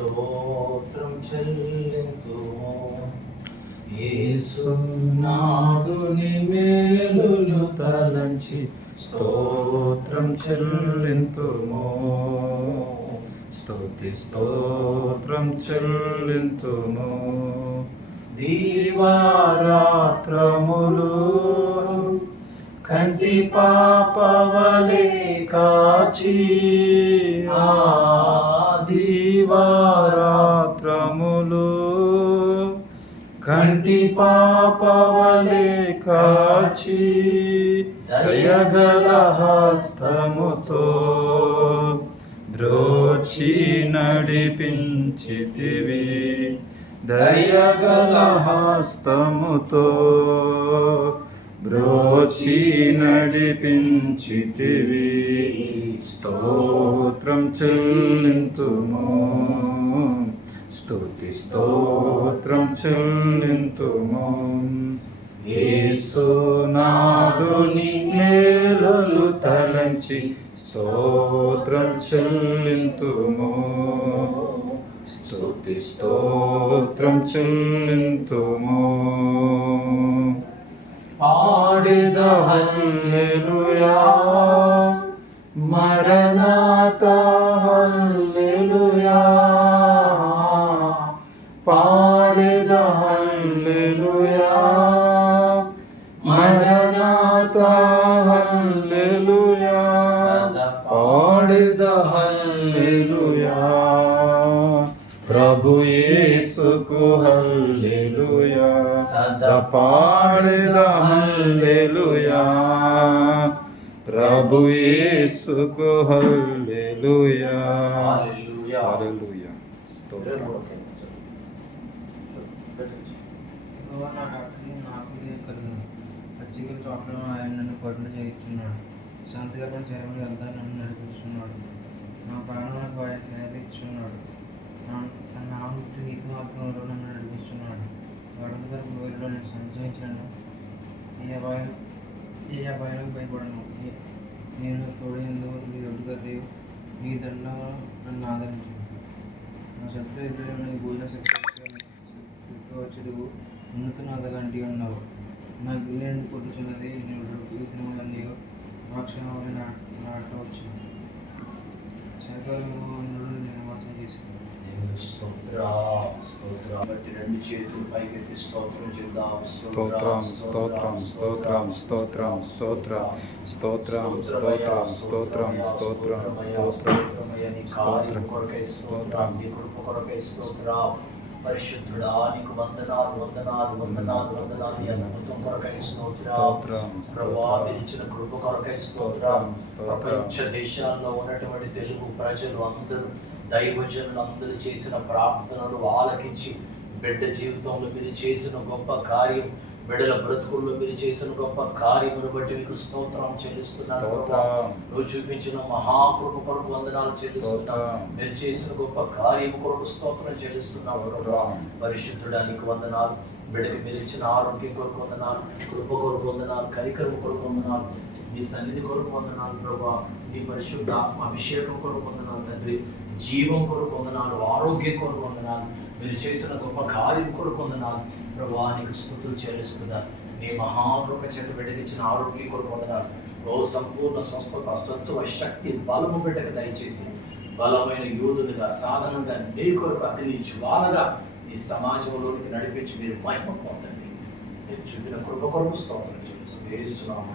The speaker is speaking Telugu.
స్తోత్రం చెల్లింతు ఏసునాథుని మేలులు తలంచి స్తోత్రం చెల్లింతుము. స్తుతి స్తోత్రం చెల్లింతుము. దీవారాత్రములు కంటి పాపవలే కాచి ఆ పాపవలే కాచి దయగల హస్తముతో ద్రోచి నడిపించితివి. దయగల హస్తముతో బ్రోచి నడిపించితివి. స్తోత్రం చెల్లింతుమో. స్తుతి స్తోత్రం చెల్లింతుము యేసునాథుని మేలులు తలంచి స్తోత్రం చెల్లింతుము స్తుతి స్తోత్రం చెల్లింతుము పాడిద హల్లెలూయా మరణాత పాడిద హల్లెలూయా మరణాత హల్లెలూయా పాడిద హల్లెలూయా ప్రభు యేసుకు హల్లెలూయా. సదా పాడిద హల్లెలూయా ప్రభు యేసుకు హల్లెలూయా. హల్లెలూయా. హల్లెలూయా. స్తోత్రం. యెహోవా నా డాక్టర్ని నాకు కలుగును పచ్చికలు చోట్లను ఆయన నన్ను కరుణ చేయించున్నాడు శాంతికరమైన చేయమని వెళ్తా నన్ను నడిపిస్తున్నాడు నా ప్రాణాలకు ఆయన సేవ ఇచ్చున్నాడు నా- తన నామటి నీతి మార్గంలో నన్ను నడిపిస్తున్నాడు గడుపు తరపు రోజుల్లో నేను సంచరించాను ఏ అభాయం ఏ అభాయాలకు భయపడను నేను తోడేందు నీ దొడ్డుగా దేవు నీ దండ నన్ను ఆదరించు నా శత్రు ఎదురు నీ శక్తి వచ్చేది ఉన్నతనాథగా అంటి ఉన్నావు. నా గిన్నెను కొట్టుచున్నది రాక్షణ నాటవచ్చు శనివారం నేను వాసం చేసుకున్నాను దేవుని స్తోత్ర స్తోత్ర. బట్టి రెండు చేతులు పైకెత్తి స్తోత్రం చేద్దాం. స్తోత్రం స్తోత్రం స్తోత్రం స్తోత్రం స్తోత్రం స్తోత్రం స్తోత్రం స్తోత్రం స్తోత్రం స్తోత్రం. స్తోత్రం స్తోత్రం కొరకై స్తోత్రం. పరిశుద్ధుడా నీకు వందనాలు వందనాలు వందనాలు వందనాలు. నీ అద్భుతం కొరకై స్తోత్రం. ప్రభా మీరు ఇచ్చిన కృప కొరకై స్తోత్రం. ప్రపంచ దేశాల్లో ఉన్నటువంటి తెలుగు ప్రజలు అందరూ దైవజనులు అందరూ చేసిన ప్రార్థనలు ఆలకించి బిడ్డ జీవితంలో మీరు చేసిన గొప్ప కార్యం బిడ్డల బ్రతుకుల్లో మీరు చేసిన గొప్ప కార్యమును బట్టి మీకు స్తోత్రం చెల్లిస్తున్నాను. నువ్వు చూపించిన మహాకృప కొరకు వందనాలు చెల్లిస్తున్నాం. స్తోత్రం. మీరు చేసిన గొప్ప కార్యం కొరకు స్తోత్రం చెల్లిస్తున్నాం ప్రభా. స్తోత్రం. పరిశుద్ధుడానికి వందనాలు. బిడ్డకి మీరు ఇచ్చిన ఆరోగ్యం కొరకు వందనాలు. కృప కొరకు వందనాలు. కనికరం కొరకు వందనాలు. మీ సన్నిధి కొరకు వందనాలు ప్రభా. మీ పరిశుద్ధ ఆత్మ అభిషేకం కొరకు వందనాలు తండ్రి. జీవం కొరకు వందనాలు. ఆరోగ్యం కొరకు వందనాలు. మీరు చేసిన గొప్ప కార్యం కొరకు వందనాలు. ప్రభా నీకు స్థుతులు చెల్లిస్తున్నారు నీ మహాకృప చేత బిడ్డకిచ్చిన ఆరోగ్యం కొరకు ఓ సంపూర్ణ స్వస్థత సత్తువ శక్తి బలము పెట్టక దయచేసి బలమైన యోధులుగా సాధనంగా నీ కొరకు అగ్ని జ్వాలగా ఈ సమాజంలోనికి నడిపించి మీరు మహిమ పొందండి. నేను చూపిన కృప కొరకు స్తోత్రం చేస్తున్నాము